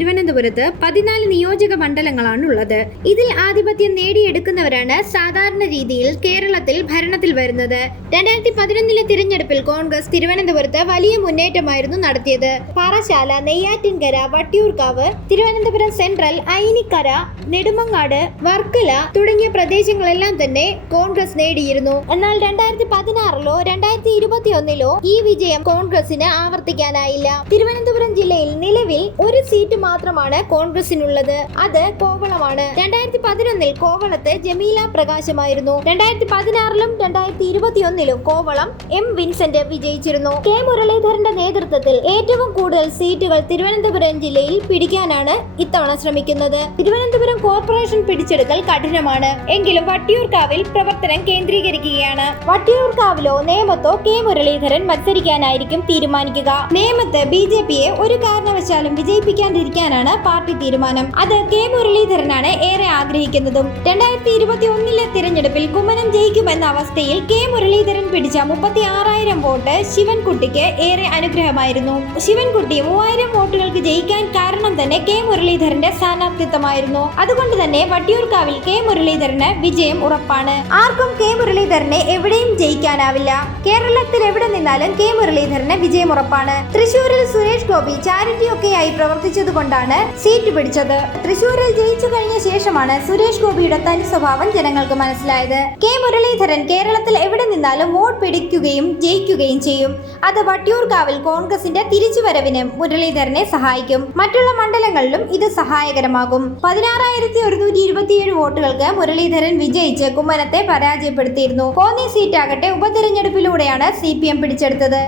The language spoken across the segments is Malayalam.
തിരുവനന്തപുരത്ത് പതിനാല് നിയോജക മണ്ഡലങ്ങളാണുള്ളത്. ഇതിൽ ആധിപത്യം നേടിയെടുക്കുന്നവരാണ് സാധാരണ രീതിയിൽ കേരളത്തിൽ ഭരണത്തിൽ വരുന്നത്. രണ്ടായിരത്തി പതിനൊന്നിലെ തിരഞ്ഞെടുപ്പിൽ കോൺഗ്രസ് തിരുവനന്തപുരത്ത് വലിയ മുന്നേറ്റമായിരുന്നു നടത്തിയത്. പാറശാല നെയ്യാറ്റിൻകര വട്ടിയൂർക്കാവ് തിരുവനന്തപുരം സെൻട്രൽ ഐനിക്കര നെടുമങ്ങാട് വർക്കല തുടങ്ങിയ പ്രദേശങ്ങളെല്ലാം തന്നെ കോൺഗ്രസ് നേടിയിരുന്നു. എന്നാൽ രണ്ടായിരത്തി പതിനാറിലോ രണ്ടായിരത്തി ഇരുപത്തിയൊന്നിലോ ഈ വിജയം കോൺഗ്രസിന് ആവർത്തിക്കാനായില്ല. തിരുവനന്തപുരം ജില്ലയിൽ നിലവിൽ ഒരു സീറ്റ് മാത്രമാണ് കോൺഗ്രസിനുള്ളത് അത് കോവളമാണ്. രണ്ടായിരത്തി പതിനൊന്നിൽ കോവളത്ത് ജമീല പ്രകാശമായിരുന്നു. രണ്ടായിരത്തി പതിനാറിലും രണ്ടായിരത്തി ഇരുപത്തിയൊന്നിലും കോവളം എം വിൻസെന്റ് വിജയിച്ചിരുന്നു. കെ മുരളീധരന്റെ നേതൃത്വത്തിൽ ഏറ്റവും കൂടുതൽ സീറ്റുകൾ തിരുവനന്തപുരം ജില്ലയിൽ പിടിക്കാനാണ് ഇത്തവണ ശ്രമിക്കുന്നത്. തിരുവനന്തപുരം കോർപ്പറേഷൻ പിടിച്ചെടുക്കൽ കഠിനമാണ്. എങ്കിലും വട്ടിയൂർക്കാവിൽ പ്രവർത്തനം കേന്ദ്രീകരിക്കുകയാണ്. വട്ടിയൂർക്കാവിലോ നേമത്തോ കെ മുരളീധരൻ മത്സരിക്കാനായിരിക്കും തീരുമാനിക്കുക. നേമത്ത് ബി ജെ പിയെ ഒരു കാരണവശാലും വിജയിപ്പിക്കാതിരിക്കാനാണ് പാർട്ടി തീരുമാനം. അത് കെ മുരളീധരനാണ് ഏറെ ആഗ്രഹിക്കുന്നതും. രണ്ടായിരത്തി ഇരുപത്തി ഒന്നിലെ തിരഞ്ഞെടുപ്പിൽ കുമ്മനം ജയിക്കുമെന്ന അവസ്ഥയിൽ കെ മുരളീധരൻ പിടിച്ച മുപ്പത്തി ആറായിരം വോട്ട് ശിവൻകുട്ടിക്ക് ഏറെ അനുഗ്രഹമായിരുന്നു. ശിവൻകുട്ടി മൂവായിരം വോട്ടുകൾക്ക് ജയിക്കാൻ കാരണം തന്നെ കെ മുരളീധരന്റെ സ്ഥാനാർത്ഥിത്വമായിരുന്നു. അതുകൊണ്ട് തന്നെ വട്ടിയൂർക്കാവിൽ കെ മുരളീധരന് വിജയം ഉറപ്പാണ്. ആർക്കും കെ മുരളീധരനെ എവിടെയും ജയിക്കാനാവില്ല. കേരളത്തിൽ എവിടെ നിന്നാലും കെ മുരളീധരന് വിജയമുറപ്പാണ്. തൃശൂരിൽ സുരേഷ് ഗോപി ചാരിറ്റി ഒക്കെയായി പ്രവർത്തിച്ചതുകൊണ്ടാണ് സീറ്റ് പിടിച്ചത്. തൃശൂരിൽ ജയിച്ചു കഴിഞ്ഞ ശേഷമാണ് സുരേഷ് ഗോപിയുടെ തനി സ്വഭാവം ജനങ്ങൾക്ക് മനസ്സിലായത്. കെ മുരളീധരൻ കേരളത്തിൽ എവിടെ നിന്നാലും വോട്ട് പിടിക്കുകയും ജയിക്കുകയും ചെയ്യും. അത് വട്ടിയൂർക്കാവിൽ കോൺഗ്രസിന്റെ തിരിച്ചുവരവിന് മുരളീധരനെ സഹായിക്കും. മറ്റുള്ള മണ്ഡലങ്ങളിലും ഇത് സഹായകരമാകും. പതിനാറായിരത്തി ഒരുന്നൂറ്റി ഇരുപത്തിയേഴ് വോട്ടുകൾക്ക് മുരളീധരൻ വിജയിച്ച് കുമ്മനത്തെ പരാജയപ്പെടുത്തിയിരുന്നു. ഉണ്ടായിരുന്നു കോന്നി സീറ്റാകട്ടെ ഉപതെരഞ്ഞെടുപ്പിലൂടെയാണ് സി പി എം പിടിച്ചെടുത്തത്.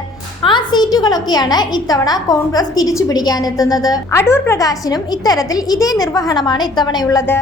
ആ സീറ്റുകളൊക്കെയാണ് ഇത്തവണ കോൺഗ്രസ് തിരിച്ചു പിടിക്കാനെത്തുന്നത് അടൂർ പ്രകാശിനും ഇത്തരത്തിൽ ഇതേ നിർവഹണമാണ് ഇത്തവണയുള്ളത്.